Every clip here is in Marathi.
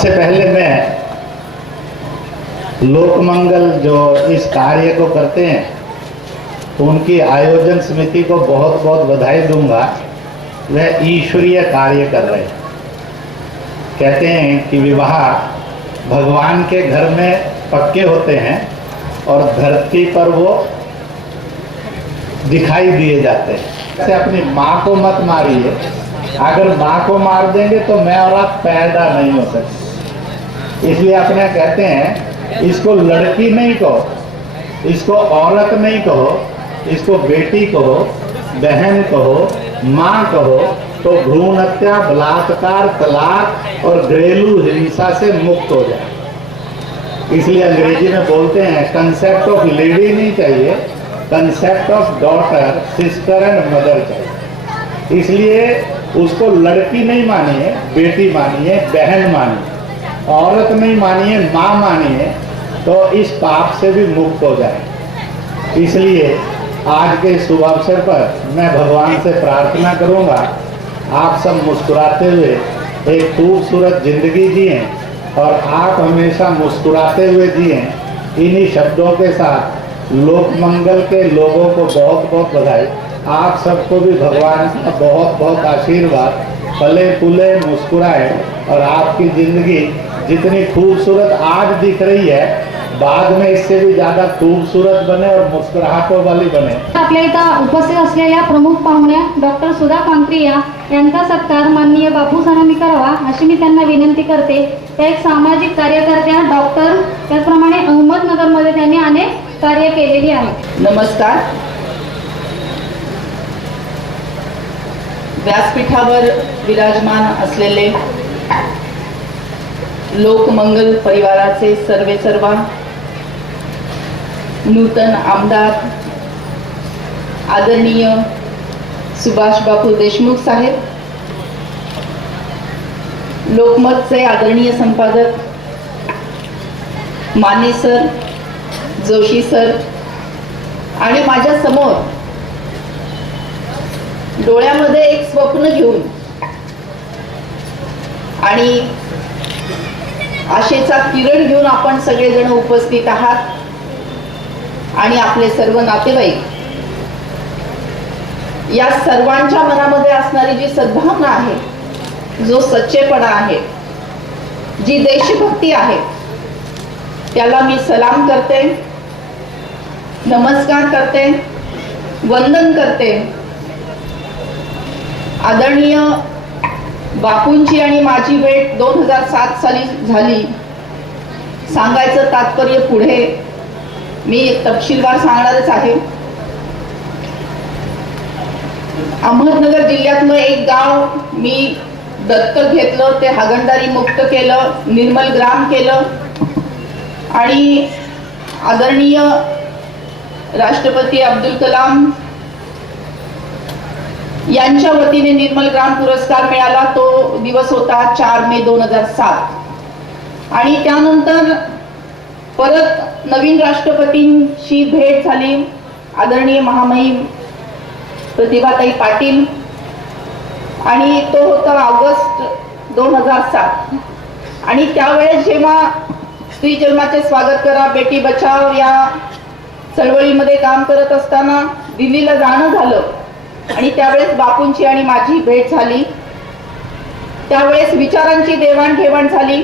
सबसे पहले मैं लोकमंगल जो इस कार्य को करते हैं तो उनकी आयोजन समिति को बहुत बहुत बधाई दूंगा। वह ईश्वरीय कार्य कर रहे हैं। कहते हैं कि विवाह भगवान के घर में पक्के होते हैं और धरती पर वो दिखाई दिए जाते हैं। ऐसे अपनी माँ को मत मारिए। अगर माँ को मार देंगे तो मैं और आप पैदा नहीं हो सकते। इसलिए अपने कहते हैं इसको लड़की नहीं कहो, इसको औरत नहीं कहो, इसको बेटी कहो, बहन कहो, माँ कहो, तो भ्रूण हत्या, बलात्कार, तलाक और घरेलू हिंसा से मुक्त हो जाए। इसलिए अंग्रेजी में बोलते हैं कंसेप्ट ऑफ लेडी नहीं चाहिए, concept of daughter, sister end mother चाहिए। इसलिए उसको लड़की नहीं मानिए, बेटी मानिए, बहन मानिए, औरत नहीं मानिए, माँ मानिए, तो इस पाप से भी मुक्त हो जाए। इसलिए आज के शुभ अवसर पर मैं भगवान से प्रार्थना करूंगा आप सब मुस्कुराते हुए एक खूबसूरत जिंदगी जिएं और आप हमेशा मुस्कुराते हुए जिएं। इन्हीं शब्दों के साथ लोकमंगल के लोगों को बहुत बहुत बधाई। आप सबको भी भगवान का बहुत बहुत आशीर्वाद। फले फूले मुस्कुराए और आपकी जिंदगी जितनी खूबसूरत आज दिख रही है बाद में इससे भी ज्यादा खूबसूरत बने और मुस्कुराहटों वाली बने। आपल्या इथं उपस्थित असलेल्या प्रमुख पाहुण्या डॉक्टर सुधा कांक्रिया यांचा सत्कार माननीय बापू सरांनी करावा अशी मी त्यांना विनंती करते। त्या एक सामाजिक कार्यकर्त्या डॉक्टर, त्याचप्रमाणे अहमदनगरमध्ये त्यांनी अनेक कार्य केलेली आहेत। नमस्कार। व्यासपीठावर विराजमान असलेले लोकमंगल परिवाराचे सर्वे सर्वा नूतन आमदार आदरणीय सुभाष बापू देशमुख साहेब, लोकमतचे आदरणीय संपादक माने सर, जोशी सर आणि माझ्या समोर डोळ्यामध्ये एक स्वप्न घेऊन आणि आशेचा किरण घेऊन आपण सगळेजण उपस्थित आहात आणि आपले सर्व नातेवाईक, या सर्वांच्या मनामध्ये असणारी जी सद्भावना आहे, जो सच्चेपणा आहे, जी देशभक्ती आहे, त्याला मी सलाम करते, नमस्कार करते, वंदन करते। आदरणीय बापूंची आणि माझी भेट 2007 साली झाली। सांगायचं तात्पर्य पुढे मी तपशीलवार सांगणारच आहे। अहमदनगर जिल्ह्यातलं एक गाव मी दत्तक घेतलं, ते हागणदारी मुक्त केलं, निर्मल ग्राम केलं आणि आदरणीय राष्ट्रपती अब्दुल कलाम यांच्या वतीने निर्मल ग्राम पुरस्कार मिळाला। तो दिवस होता 4 मे 2007 आणि त्यानंतर परत नवीन राष्ट्रपतींची भेट झाली, आदरणीय महामहिम प्रतिभाताई पाटील, आणि तो होता ऑगस्ट 2007। आणि त्यावेळेस जेव्हा स्त्री जन्माचे स्वागत करा, बेटी बचाव या चळवळीमध्ये काम करत असताना दिल्लीला जाणं झालं आणि त्यावेळेस बापूंची आणि माझी भेट झाली। त्यावेळेस विचारांची देवाणघेवाण झाली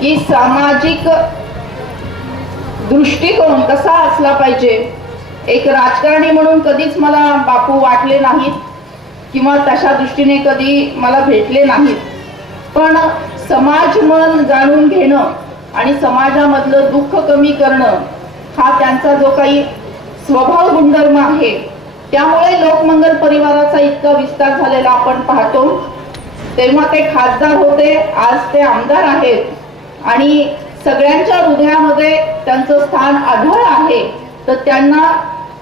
की सामाजिक दृष्टिकोन कसा असला पाहिजे। एक राजकारणी म्हणून कधीच मला बापू वाटले नाहीत किंवा तशा दृष्टीने कधी मला भेटले नाहीत, पण समाज मन जाणून घेणं आणि समाजामधलं दुःख कमी करणं हा त्यांचा जो काही स्वभाव गुणधर्म आहे, त्यामुळे लोकमंगल परिवाराचा इतका विस्तार झालेला आपण पाहतो। तेव्हा ते खासदार होते, आज ते आमदार आहेत आणि सगळ्यांच्या हृदयामध्ये त्यांचं स्थान आढळ आहे। तर त्यांना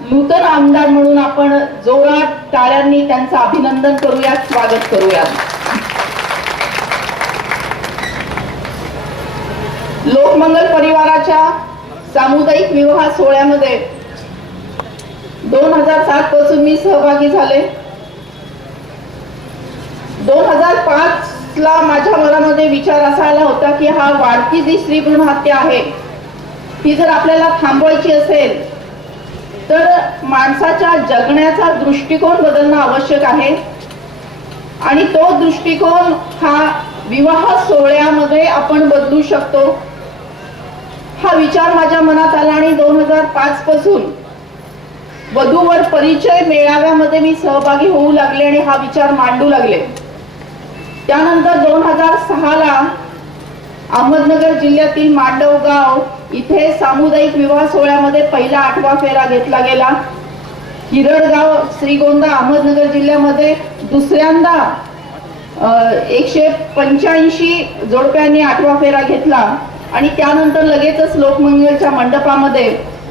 नूतन आमदार म्हणून आपण जोरात टाळ्यांनी त्यांचं अभिनंदन करूयात, स्वागत करूयात। लोकमंगल परिवाराच्या सामुदायिक विवाह सोहळ्यामध्ये 2007 पासून मी सहभागी झाले। 2005 ला माझ्या मनामध्ये विचार असा आला होता की हा वाढती जी स्त्री भ्रूण हत्या आहे ती जर आपल्याला थांबवायची असेल तर माणसाच्या जगण्याचा दृष्टिकोन बदलणं आवश्यक आहे आणि तो दृष्टिकोन हा विवाह सोहळ्यामध्ये आपण बदलू शकतो हा विचार माझ्या मनात आला आणि 2005 पासून वधूवर परिचय मेळाव्यामध्ये मी सहभागी होऊ लागले आणि हा विचार मांडू लागले. त्यानंतर 2006 ला अहमदनगर जिल्ह्यातील मांडवगाव इथे सामुदायिक विवाह सोहळ्यामध्ये पहिला 8वा फेरा घेतला गेला. हिरडगाव श्रीगोंदा अहमदनगर जिल्ह्यामध्ये दुसऱ्यांदा 185 जोडप्यांनी 8वा फेरा घेतला आणि त्यानंतर लगेचच लोकमंगलच्या मंडपामध्ये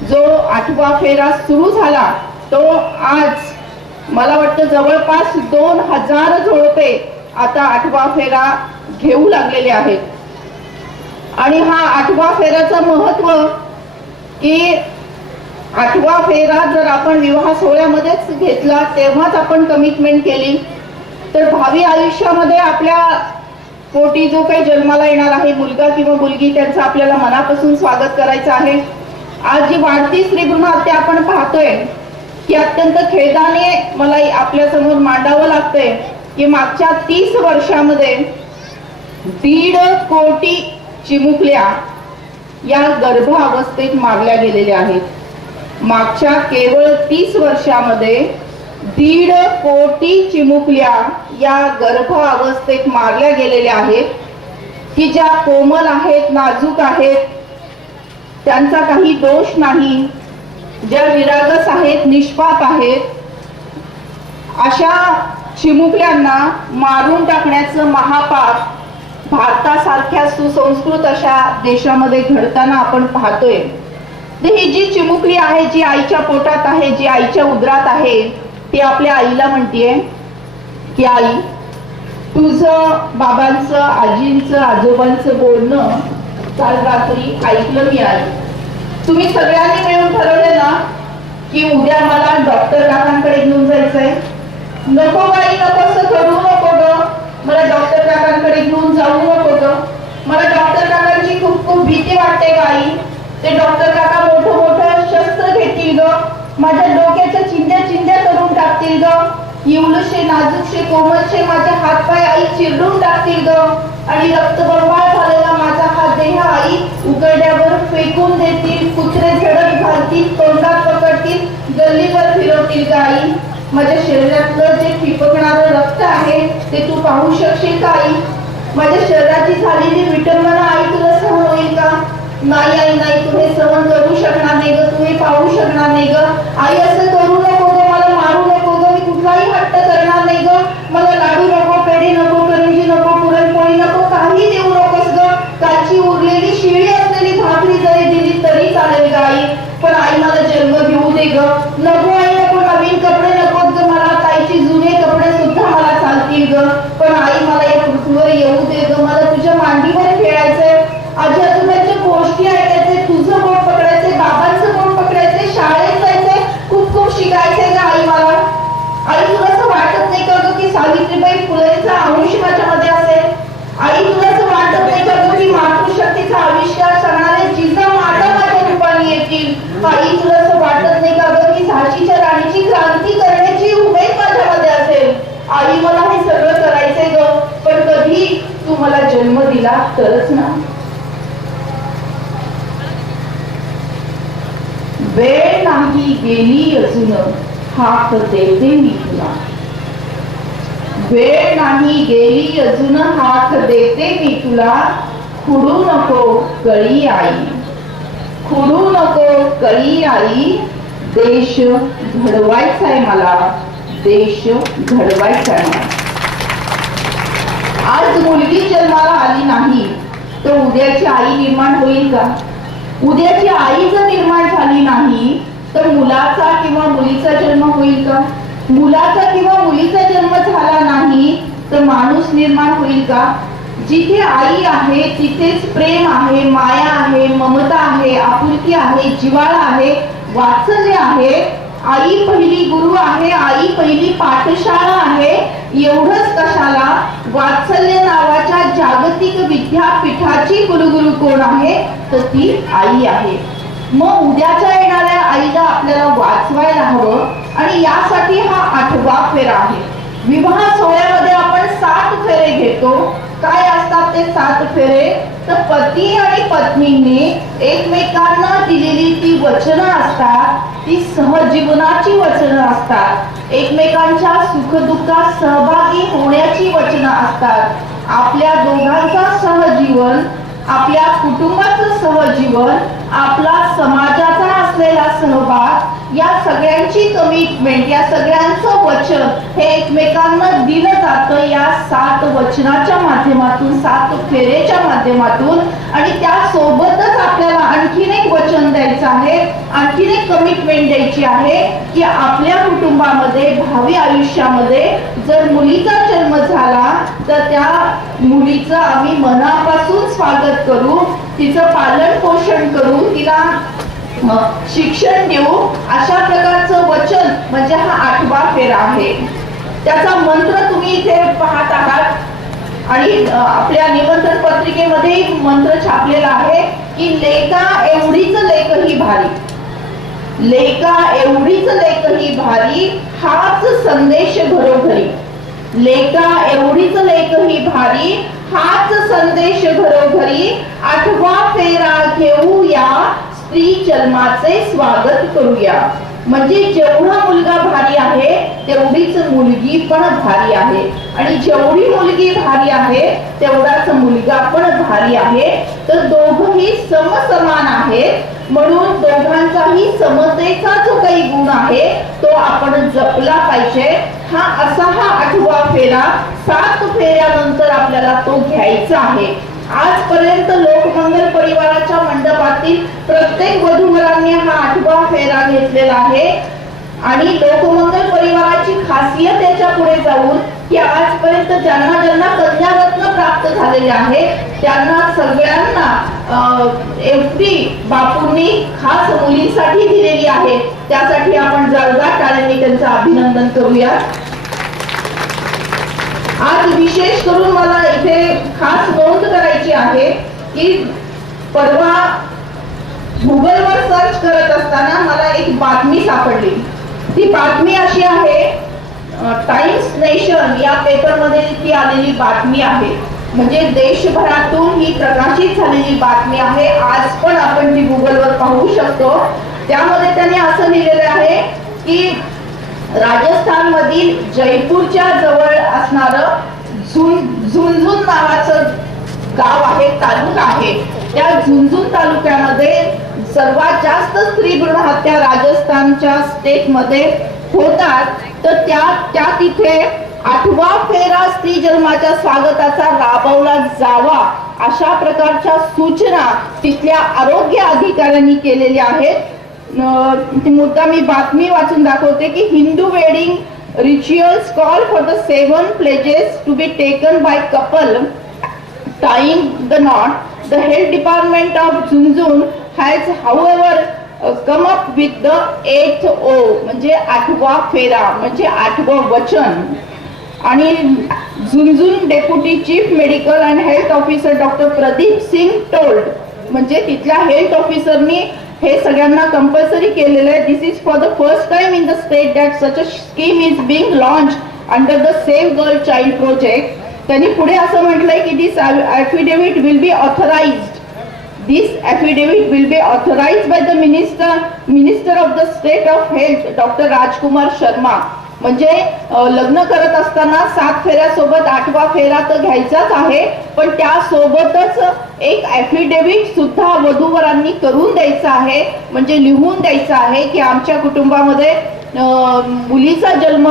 जो 8वा फेरा सुरू झाला तो आज मला वाटतं जवळपास 2000 जोडपे आता 8वा फेरा घेऊ लागलेले आहेत. आणि हा 8वा फेऱ्याचं महत्व की 8वा फेरा जर आपण विवाह सोहळ्यामध्येच घेतला तेव्हाच आपण कमिटमेंट केली तर भावी आयुष्यामध्ये आपल्या पोटी जो काही जन्माला येणार आहे मुलगा किंवा मुलगी त्यांचं आपल्याला मनापासून स्वागत करायचं आहे. आज जी वाढती स्त्री भ्रूण हत्या आपण पाहतोय की अत्यंत खेदाने मला आपल्या समोर मांडावं लागतंय की मागच्या 30 वर्षामध्ये 1.5 कोटी चिमुकल्या या गर्भ अवस्थेत मारल्या गेलेल्या आहेत. मागच्या केवळ 30 वर्षामध्ये 1.5 कोटी चिमुकल्या या गर्भ अवस्थेत मारल्या गेलेल्या आहेत की ज्या कोमल आहेत नाजूक आहेत त्यांचा काही दोष नाही ज्या विरागस आहेत निष्पाप आहेत अशा चिमुकल्यांना मारून टाकण्याचं महापाप भारतासारख्या सुसंस्कृत अशा देशामध्ये घडताना आपण पाहतोय. तर ही जी चिमुकली आहे जी आईच्या पोटात आहे जी आईच्या उदरात आहे ती आपल्या आईला म्हणतीये की आई तुझं बाबांचं आजींचं आजोबांचं बोलणं काल रात्री ऐकलं मी आई. तुम्ही सगळ्यांनी मिळून ठरवले ना की उद्या मला डॉक्टर काकांकडे घेऊन जायचंय. नको बाई नको असं करू नको ग मला डॉक्टर काकांकडे घेऊन जाऊ नको ग मला डॉक्टर काकांची खूप खूप भीती वाटते गाई. ते डॉक्टर काका मोठं मोठं शस्त्र घेतील ग माझ्या डोक्याच्या चिंध्या करून टाकतील ग एवढेशे नाजूकशे कोमलशे माझे हात पाय आई चिरडून टाकतील ग आणि रक्तबंबाळ झालेला माझा हा देह आई उघड्यावर फेकून देतील कुत्रे झडप घालतील तोंडात पकडतील गल्लीवर फिरवतील ग आई. माझ्या शरीरातलं जे ठिपकणारं रक्त आहे ते तू पाहू शकशील का आई. माझ्या शरीराची झालेली विटंबना आई तुला सहन होईल का. नाही आई नाही तू हे सहन करू शकणार नाही ग तू हे पाहू शकणार नाही ग आई. असं करू नको ग मला मारू नको ग मी कुठलाही हट्ट करणार नाही ग. मला लाडू नको पेढे नको करंजी नको पुरणपोळी नको काही देऊ नकोस ग. कालची उरलेली शिळी असलेली भाकरी जरी दिली तरी चालेल ग आई. पण आई मला जन्म घेऊ दे ग. नको आई नको नवीन कपडे नको ग मला ताईचे जुने कपडे सुद्धा मला चालतील ग. पण आई मला या पृथ्वीवर येऊ दे ग. मला तुझ्या मांडीवर खेळायचंय आजी आजोबांच्या गोष्टी ऐकायचे तुझं बोट पकडायचे बाबांचं बोट पकडायचे शाळेत जायचंय खूप खूप शिकायचंय ग आई मला. आई तुला असं वाटत नाही का ग की सावित्रीबाई फुलेंचा अंश माझ्यामध्ये असेल. आई तुला असं वाटत नाही का ग की मातृशक्तीचा आविष्कार करणारे जिजामाता माझ्या रूपाने येतील. आई तुला असं वाटत नाही का ग की झाशीच्या राणीची क्रांती करण्याची उमेद माझ्यामध्ये असेल. आई मला हे सगळं करायचंय ग पण कधी तू मला जन्म दिला तरच ना. वेळ नाही गेली अजून हाक देते मी तुला. वेळ नाही गेली अजून हाक देते मी तुला. खुडू नको कळी आई खुडू नको कळी आई. देश घडवायचाय मला देश घडवायचाय मला. आज मुलगी जन्माला आली नाही तर उद्याची आई निर्माण होईल का. उद्याची आई जर निर्माण झाली नाही तर मुलाचा किंवा मुलीचा जन्म होईल का. मुलाचा किंवा मुलीचा जन्म झाला नाही तर माणूस निर्माण होईल का. जिथे आई आहे तिथेच प्रेम आहे माया आहे ममता आहे आपुलकी आहे जिव्हाळा आहे वात्सल्य आहे आई पहिली गुरु आहे, आई पहिली पाठशाळा आहे. एवढंच कशाला, वात्सल्य नावाच्या जागतिक विद्यापीठाची कुलगुरू कोण आहे, तर ती आई आहे. मग उद्याच्या येणाऱ्या आईला आपल्याला वाचवायला हवं आणि यासाठी हा 8वा फेरा आहे. विवाह सोहळ्यामध्ये आपण 7 फेरे घेतो. काय असतात ते 7 फेरे, तर पती आणि पत्नीने एकमेकांना दिलेली ती वचनं असतात, ती सहजीवनाची वचनं असतात, एकमेकांच्या सुखदुःखात सहभागी होण्याची वचनं असतात, आपल्या दोघांचा सहजीवन, आपल्या कुटुंबाचं सहजीवन, आपला समाजाचा असलेला सहभाग, या सगळ्यांची कमिटमेंट, या सगळ्यांचं वचन हे एकमेकांना दिलं जातं या 7 वचनाच्या माध्यमातून, 7 फेरेच्या माध्यमातून. आणि त्यासोबतच आपल्याला आणखीन एक वचन द्यायचं आहे, आणखीन एक कमिटमेंट द्यायची आहे की आपल्या कुटुंबामध्ये भावी आयुष्यामध्ये जर मुलीचा जन्म झाला तर त्या मुलीचं आम्ही मनापासून स्वागत करू, तिचं पालन पोषण करू, तिला शिक्षण देऊ, अशा प्रकारचं वचन म्हणजे हा 8वा फेरा आहे. त्याचा मंत्र तुम्ही इथे पाहत आहात आणि आपल्या निमंत्रण पत्रिकेमध्ये मंत्र छापलेला आहे की लेका एवढीच लेक ही भारी, लेका एवढीच लेक ही भारी, हाच संदेश घरोघरी, लेका एवढीच लेक ही भारी, हाच संदेश घरोघरी, 8वा फेरा घेऊया, स्त्री जन्माचे स्वागत करूया. म्हणजे जेवढा मुलगा भारी आहे तेवढीच मुलगी पण भारी आहे आणि जेवढी मुलगी भारी आहे तेवढाच मुलगा पण भारी आहे. तर दोघंही समसमान आहेत म्हणून दोघांचाही समतेचा जो काही गुण आहे तो आपण जपला पाहिजे. हा 8वा फेरा, 7 फेऱ्यानंतर आपल्याला तो घ्यायचा आहे. आजपर्यंत लोकमंगल परिवाराच्या मंडपातील प्रत्येक वधूवरांनी हा 8वा फेरा घेतलेला आहे आणि लोकमंगल परिवाराची खासियत याच्या पुढे जाऊन की आजपर्यंत ज्यांना ज्यांना कन्यारत्न प्राप्त झालेले आहे त्यांना सगळ्यांना एफडी बापूंनी खास मुलींसाठी दिलेली आहे. त्यासाठी आपण जोरदार टाळ्यांनी त्यांचं अभिनंदन करूया. आज विशेष करून मला इथे खास नोंद करायची आहे की परवा गुगलवर सर्च करत असताना मला एक बातमी सापडली. ती बातमी अशी आहे, टाइम्स नेशन या पेपरमध्ये ती आलेली बातमी आहे, म्हणजे देशभरातून ही प्रकाशित झालेली बातमी आहे. आज पण आपण ती गुगलवर पाहू शकतो. त्यामध्ये त्याने असं लिहिलेलं आहे की राजस्थान मधील जयपूरच्या जवळ असणारं झुंझुनू नावाचं गाव आहे, तालुका आहे. त्या झुंझुनू तालुक्यामध्ये सर्वात जास्त स्त्री भ्रूण हत्या राजस्थानच्या स्टेट मध्ये होतात. तर त्या तिथे 8वा फेरा स्त्री जन्माच्या स्वागताचा राबवला जावा अशा प्रकारच्या सूचना तिथल्या आरोग्य अधिकाऱ्यांनी केलेल्या आहेत. मुद्दा मी बातमी वाचून दाखवते की Hindu wedding rituals call for the 7 pledges to be taken by couple tying the knot. The health department of Zunzun has however come up with the 8th O म्हणजे 8वा फेरा म्हणजे 8वं वचन. आणि Jhunjhunu deputy chief medical and health officer doctor Pradeep Singh told म्हणजे तिथल्या हेल्थ ऑफिसरनी हे सगळ्यांना कंपल्सरी केलेलं आहे. This is for the first time in the state that such a scheme is being launch under the save girl child project. त्यांनी पुढे असं म्हटलंय की this affidavit will be authorised. This affidavit will be authorized by the Minister of the State of Health, Dr. Rajkumar Sharma. म्हणजे लग्न करत असताना 7 फेऱ्यासोबत 8वा फेरा तर घ्यायचाच आहे, पण त्यासोबतच एक ॲफिडेव्हिट सुद्धा वधूवरांनी करून द्यायचा आहे, म्हणजे लिहून द्यायचं आहे की आमच्या कुटुंबामध्ये मुलीचा जन्म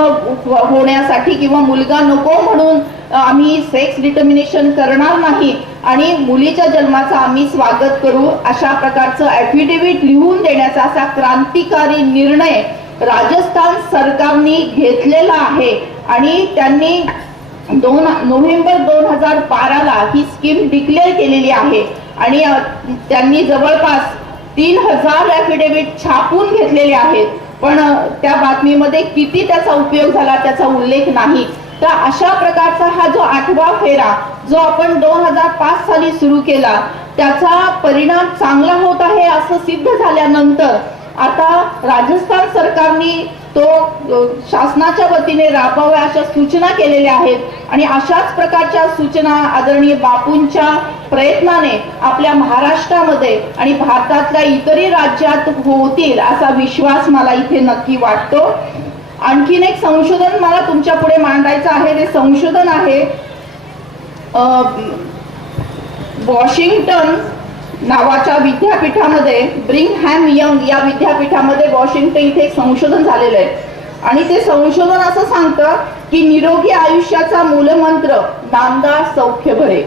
होण्यासाठी किंवा मुलगा नको म्हणून आम्ही सेक्स डिटर्मिनेशन करणार नाही आणि मुलीच्या जन्माचं आम्ही स्वागत करू. अशा प्रकारचं ॲफिडेव्हिट लिहून देण्याचा असा क्रांतिकारी निर्णय राजस्थान सरकारने घेतलेला आहे आणि त्यांनी 2 नोव्हेंबर 2012ला ही स्कीम डिक्लेअर केलेली आहे आणि त्यांनी जवळपास 3000 ॲफिडेव्हिट छापून घेतलेले आहेत. पण त्या बातमीमध्ये किती त्याचा उपयोग झाला त्याचा उल्लेख नाही. तर अशा प्रकारचा हा जो 8वा फेरा जो आपण 2005 साली सुरू केला त्याचा परिणाम चांगला होत आहे असं सिद्ध झाल्यानंतर आता राजस्थान सरकारने तो शासनाच्या वतीने राबवाव्या अशा सूचना केलेल्या आहेत आणि अशाच प्रकारच्या सूचना आदरणीय बापूंच्या प्रयत्नाने आपल्या महाराष्ट्रामध्ये आणि भारतातल्या इतरही राज्यात होतील असा विश्वास मला इथे नक्की वाटतो. आणखीन एक संशोधन मला तुमच्या पुढे मांडायचं आहे. ते संशोधन आहे वॉशिंग्टन नावाच्या विद्यापीठामध्ये, ब्रिंगहॅम यंग या विद्यापीठामध्ये वॉशिंग्टन इथे एक संशोधन झालेलं आहे आणि ते संशोधन असं सांगतं की निरोगी आयुष्याचा मूलमंत्र नांदा सौख्य भरे.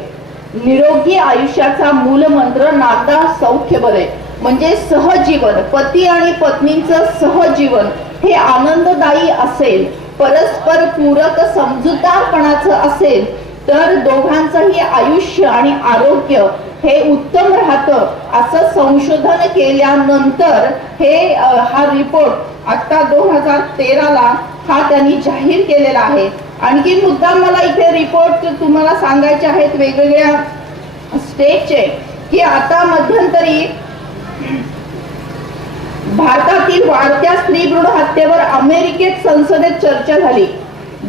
निरोगी आयुष्याचा मूलमंत्र नांदा सौख्य भरे म्हणजे सहजीवन, पती आणि पत्नीचं सहजीवन हे आनंददायी असेल, परस्पर पूरक समजूतदारपणाचं असेल तर दोघांचंही आयुष्य आणि आरोग्य हे उत्तम राहतं असं संशोधन केल्यानंतर हे हा रिपोर्ट आता 2013ला हा त्यांनी जाहीर केलेला आहे. आणखी मुद्दाम मला इथे रिपोर्ट तुम्हाला सांगायचे आहेत वेगवेगळ्या स्टेटचे की आता मध्यंतरी भारतातील वाढत्या स्त्री भ्रूण हत्येवर अमेरिकेत संसदेत चर्चा झाली.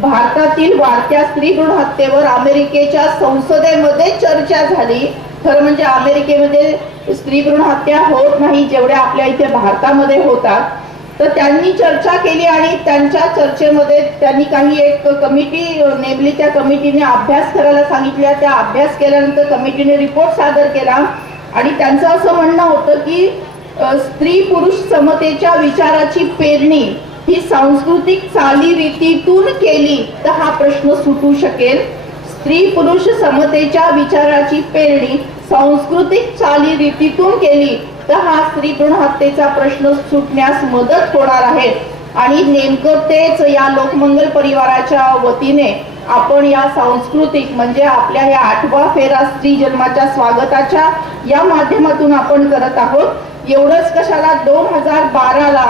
भारतातील वाढत्या स्त्री भ्रूण हत्येवर अमेरिकेच्या संसदेमध्ये चर्चा झाली. खरं म्हणजे अमेरिकेमध्ये स्त्री भ्रूण हत्या होत नाही जेवढ्या आपल्या इथे भारतामध्ये होतात. तर त्यांनी चर्चा केली आणि त्यांच्या चर्चेमध्ये त्यांनी काही एक कमिटी नेमली. त्या कमिटीने अभ्यास करायला सांगितल्या. त्या अभ्यास केल्यानंतर कमिटीने रिपोर्ट सादर केला आणि त्यांचं असं म्हणणं होतं की स्त्री पुरुष समतेच्या विचाराची पेरणी ही सांस्कृतिक चालीरीतीतून केली तर हा प्रश्न सुटू शकेल. स्त्री पुरुष समतेच्या विचाराची पेरणी सांस्कृतिक चालीरीतीतून केली तर हा स्त्री भ्रूण हत्येचा प्रश्न सुटण्यास मदत होणार आहे. आणि नेमकं तेच या लोकमंगल परिवाराच्या वतीने आपण या सांस्कृतिक म्हणजे आपल्या या 8वा फेरा स्त्री जन्माच्या स्वागताच्या या माध्यमातून आपण करत आहोत. एवढंच कशाला 2012ला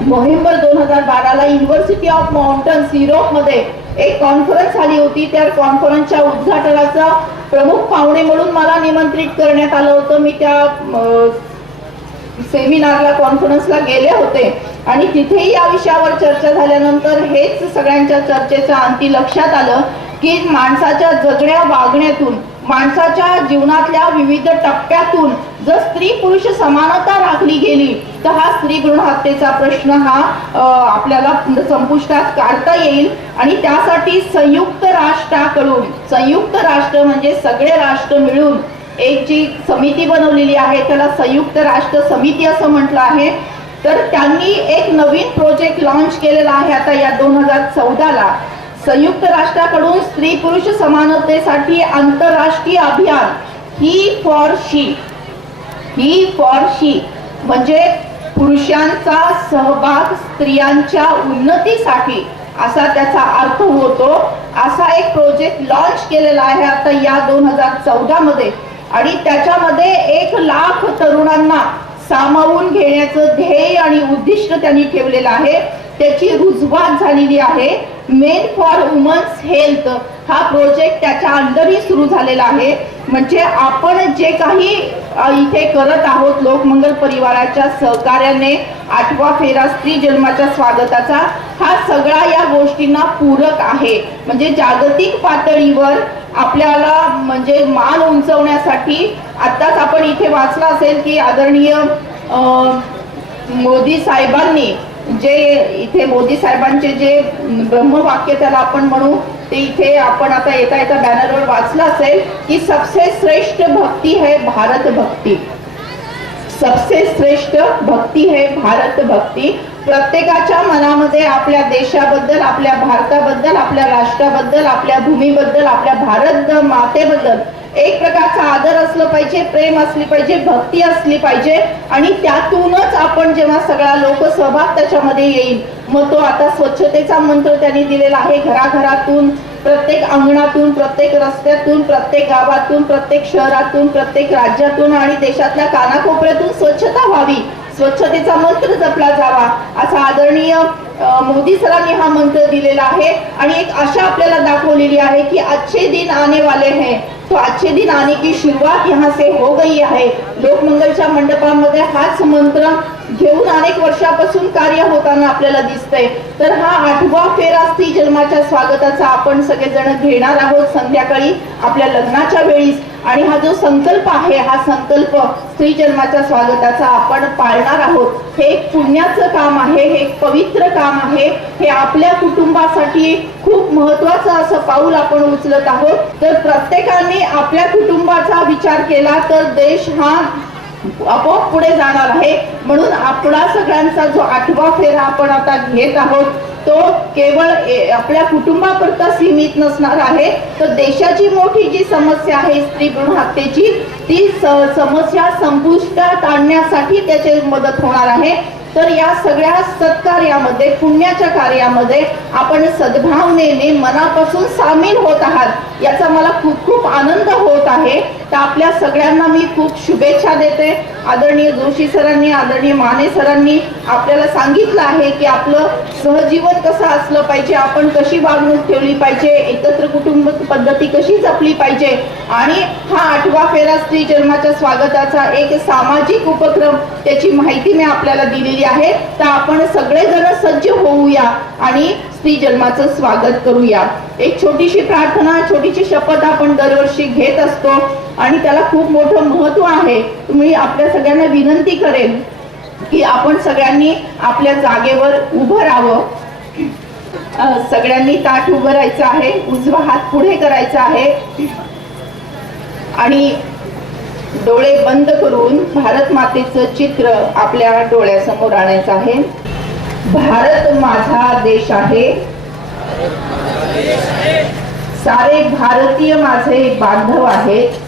नोव्हेंबर 2012ला युनिव्हर्सिटी ऑफ माउंटन्स युरोपमध्ये एक कॉन्फरन्स झाली होती. त्या कॉन्फरन्सच्या उद्घाटनाचा प्रमुख पाहुणे म्हणून मला निमंत्रित करण्यात आलं होतं. मी त्या सेमिनारला कॉन्फरन्सला गेले होते आणि तिथेही या विषयावर चर्चा झाल्यानंतर हेच सगळ्यांच्या चर्चेच्या अंती लक्षात आलं की माणसाच्या जगण्या वागण्यातून माणसाच्या जीवनातल्या विविध टप्प्यातून जर स्त्री पुरुष समानता राखली गेली तर हा स्त्री भ्रूण हत्येचा प्रश्न हा आपल्याला संपुष्टात काढता येईल. आणि त्यासाठी संयुक्त राष्ट्राकडून, संयुक्त राष्ट्र म्हणजे सगळे राष्ट्र मिळून एक जी समिती बनवलेली आहे त्याला संयुक्त राष्ट्र समिती असं म्हटलं आहे. तर त्यांनी एक नवीन प्रोजेक्ट लॉन्च केलेला आहे आता या 2014ला. संयुक्त राष्ट्राकडून स्त्री पुरुष समानतेसाठी आंतरराष्ट्रीय अभियान ही फॉर शी म्हणजे पुरुषांचा सहभाग स्त्रियांच्या उन्नतीसाठी असा त्याचा अर्थ होतो. असा एक प्रोजेक्ट लॉन्च केलेला आहे आता या 2014 मध्ये आणि त्याच्यामध्ये 1 लाख तरुणांना सामावून घेण्याचं ध्येय आणि उद्दिष्ट त्यांनी ठेवलेलं आहे. त्याची रुजवात झालेली आहे. मेन फॉर वुमन्स हेल्थ हा प्रोजेक्ट त्याच्या अंडरही सुरू झालेला आहे. म्हणजे आपण जे काही इथे करत आहोत लोकमंगल परिवाराच्या सहकार्याने 8वा फेरा स्त्री जन्माच्या स्वागताचा हा सगळा या गोष्टींना पूरक आहे. म्हणजे जागतिक पातळीवर आपल्याला म्हणजे मान उंचवण्यासाठी आताच आपण इथे वाचलं असेल की आदरणीय मोदी साहेबांनी जे इथे मोदी साहेबांचे जे ब्रह्मवाक्य त्याला आपण म्हणू ते इथे आपण आता येता येता बॅनरवर वाचलं असेल की सबसे श्रेष्ठ भक्ती है भारत भक्ती. सबसे श्रेष्ठ भक्ती है भारत भक्ती. प्रत्येकाच्या मनामध्ये आपल्या देशाबद्दल, आपल्या भारताबद्दल, आपल्या राष्ट्राबद्दल, आपल्या भूमीबद्दल, आपल्या भारत मातेबद्दल एक प्रकारचा आदर असलं पाहिजे, प्रेम असली पाहिजे, भक्ती असली पाहिजे आणि त्यातूनच आपण जेव्हा सगळा लोकसहभाग त्याच्यामध्ये येईल मग तो आता स्वच्छतेचा मंत्र त्यांनी दिलेला आहे. घराघरातून, प्रत्येक अंगणातून, प्रत्येक रस्त्यातून, प्रत्येक गावातून, प्रत्येक शहरातून, प्रत्येक राज्यातून आणि देशातल्या कानाकोपऱ्यातून स्वच्छता व्हावी, स्वच्छतेचा मंत्र जपला जावा असा आदरणीय मोदी सरांनी हा मंत्र दिलेला आहे आणि एक आशा आपल्याला दाखवलेली आहे की अच्छे दिन आने वाले हैं. तो अच्छे दिन आने की शुरुआत यहाँ से हो गई आहे. लोकमंगलच्या मंडपामध्ये हाच मंत्र घेऊन अनेक वर्षापासून कार्य होताना आपल्याला दिसतंय. तर हा 8वा फेरा स्त्री जन्माच्या स्वागताचा आपण सगळेजण घेणार आहोत संध्याकाळी आपल्या लग्नाच्या वेळी. आणि हा जो संकल्प आहे हा संकल्प स्त्री जन्माच्या स्वागताचा आपण पाळणार आहोत. हे एक पुण्याचं काम आहे, हे एक पवित्र काम आहे. हे आपल्या कुटुंबासाठी खूप महत्वाचं असं पाऊल आपण उचलत आहोत. तर प्रत्येकाने आपल्या कुटुंबाचा विचार केला तर देश हा आपोआप पुढे जाणार आहे. म्हणून आपला सगळ्यांचा जो 8वा फेरा आपण आता घेत आहोत तो केवळ आपल्या कुटुंबापुरता सीमित नसणार आहे. तर देशाची मोठी जी समस्या आहे स्त्री भ्रूण हत्येची ती समस्या संपुष्टात आणण्यासाठी त्याची मदत होणार आहे. तर या सगळ्या सत्कार्यामध्ये पुण्याच्या कार्यामध्ये आपण सद्भावनेने मनापासून सामील होत आहात याचा मला खूप खूप आनंद होत आहे. तर आपल्या सगळ्यांना मी खूप शुभेच्छा देते. आदरणीय जोशी सरांनी आदरणीय माने सरांनी आपल्याला सांगितलं आहे की आपलं सहजीवन कसं असलं पाहिजे, आपण कशी वागणूक ठेवली पाहिजे, एकत्र कुटुंब पद्धती कशी जपली पाहिजे. आणि हा 8वा फेरा स्त्री जन्माच्या स्वागताचा एक सामाजिक उपक्रम त्याची माहिती मी आपल्याला दिलेली आहे. तर आपण सगळेजण सज्ज होऊया आणि स्त्री जन्माचं स्वागत करूया. एक छोटीशी प्रार्थना छोटीशी शपथ आपण दरवर्षी घेत असतो आणि त्याला खूप मोठं महत्व आहे. तुम्ही आपल्या सगळ्यांना विनंती करेन की आपण सगळ्यांनी आपल्या जागेवर उभं राहावं. सगळ्यांनी ताठ उभं राहायचं आहे, उजवा हात पुढे करायचा आहे आणि डोळे बंद करून भारत मातेचं चित्र आपल्या डोळ्यासमोर आणायचं आहे. भारत माझा देश आहे, सारे भारतीय माझे बांधव आहेत.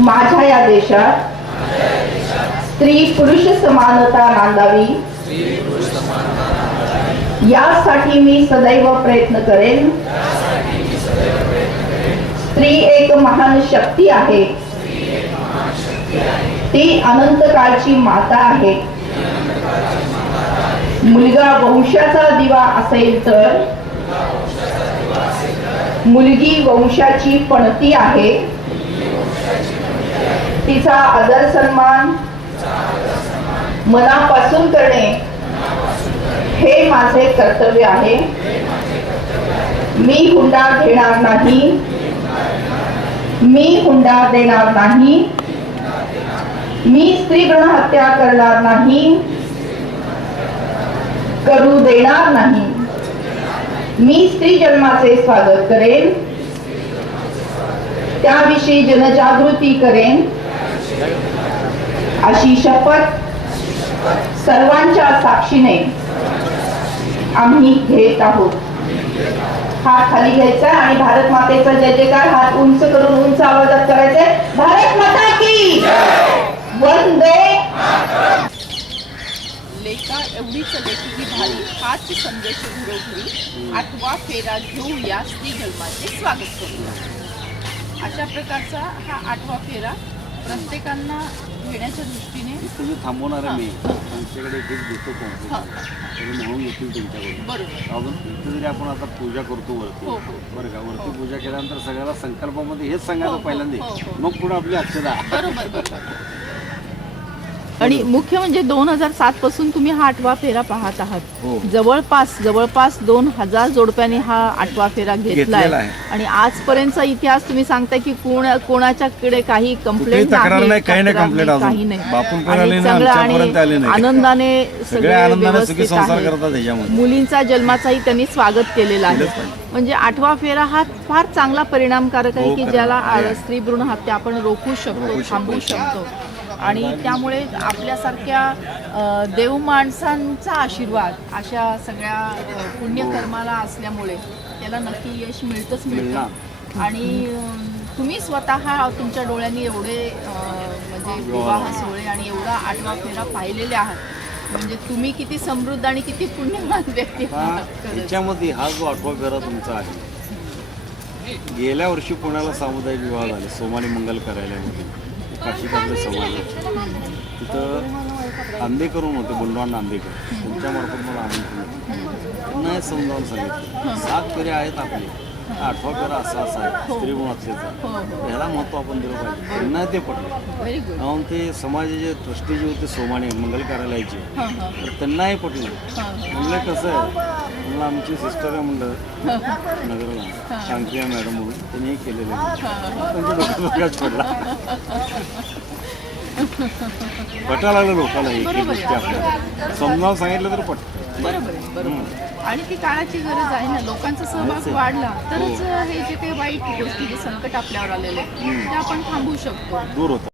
माझ्या या देशात स्त्री पुरुष समानता नांदावी यासाठी मी सदैव प्रयत्न करेन. स्त्री एक महान शक्ती आहे, ती अनंत काळची माता आहे. मुलगा वंशाचा दिवा असेल तर मुलगी वंशाची पणती आहे. तिचा आदर सन्मान मनापासून करणे हे माझे कर्तव्य आहे. मी हुंडा घेणार नाही, मी हुंडा देणार नाही, मी स्त्री भ्रूण हत्या करणार नाही, करू देणार नाही. मी स्त्री जन्माचे स्वागत करेन, त्याविषयी जनजागृती करेन अशी शपथ सर्वांच्या साक्षीने आम्ही घेत आहोत. हात खाली घ्यायचा आणि भारत मातेचा जय जयकार हात उंच करून उंच आवाजात करायचे. भारत माता की वंदे. लेखा एवढीच लेखी भारी हाच संदेश घरोघरी 8वा फेरा घेऊया स्त्री जन्माचे स्वागत करूया. अशा प्रकारचा हा 8वा फेरा प्रत्येकांना घेण्याच्या दृष्टीने तुम्ही थांबवणार आहे. मी आमच्याकडे एक देतो तुम्ही म्हणून येतील तुमच्याकडून. बरोबर. अजून इथे जरी आपण आता पूजा करतो वरती, बरं का, वरती पूजा केल्यानंतर सगळ्याला संकल्पामध्ये हेच सांगायचं पहिल्यांदा, मग पुढे आपली अक्षता. बरोबर. आणि मुख्य म्हणजे 2007 पासून तुम्ही हा 8वा फेरा पाहत आहात. जवळपास 2000 जोडप्यांनी हा 8वा फेरा घेतलाय आणि आजपर्यंतचा इतिहास तुम्ही सांगताय की कोणाच्याकडे काही कंप्लेंट नाही, काही नाही, सगळं आणि आनंदाने सगळे सुखी संसार करतात. मुलींचा जन्माचाही त्यांनी स्वागत केलेलं आहे. म्हणजे 8वा फेरा हा फार चांगला परिणामकारक आहे की ज्याला स्त्री भ्रूण हत्या आपण रोखू शकतो, थांबवू शकतो. आणि त्यामुळे आपल्यासारख्या देव माणसांचा आशीर्वाद अशा सगळ्या पुण्यकर्माला असल्यामुळे त्याला नक्की यश मिळतं. आणि तुम्ही स्वतः तुमच्या डोळ्यांनी एवढे म्हणजे विवाह सोहळे आणि एवढा 8वा फेरा पाहिलेले आहात. म्हणजे तुम्ही किती समृद्ध आणि किती पुण्यवान व्यक्ती आहात. त्याच्यामध्ये हा जो 8वा फेरा तुमचा आहे, गेल्या वर्षी पुण्याला सामुदायिक विवाह झाले सोमानी मंगल कार्यालयामध्ये. काशीकातले समाज होते. तिथं आंबेकरून होते, बुलढाण आंबेकर, त्यांच्यामार्फत मला आमंत्रण होतं. त्यांना हे समजावून सांगितलं 7 फेऱ्या आहेत आपले, 8वा फेरा असा आहे स्त्री गुणातलेचा, ह्याला महत्त्व आपण दिलं पाहिजे. त्यांना ते पटलं. Very good. म्हणून ते समाज जे ट्रस्टी जे होते सोमाणे मंगल कार्यालयाचे, तर त्यांनाही पटलं. म्हणलं कसं आहे, म्हणलं आमची सिस्टर आहे म्हणलं नगरला शांतिया मॅडम म्हणून, त्यांनी हे केलेलं आहे. त्यांच्या डोक्यात प्रकाश पडला. पटायला लागलं लोकांना एक एक गोष्टी आपल्याला समजावून सांगितलं तर पटतं. बरोबर आहे, बरोबर. आणि ती काळाची गरज आहे ना, लोकांचा सहभाग वाढला तरच हे जे काही वाईट गोष्टी, जे संकट आपल्यावर आलेले ते आपण थांबवू शकतो. दूर होतं.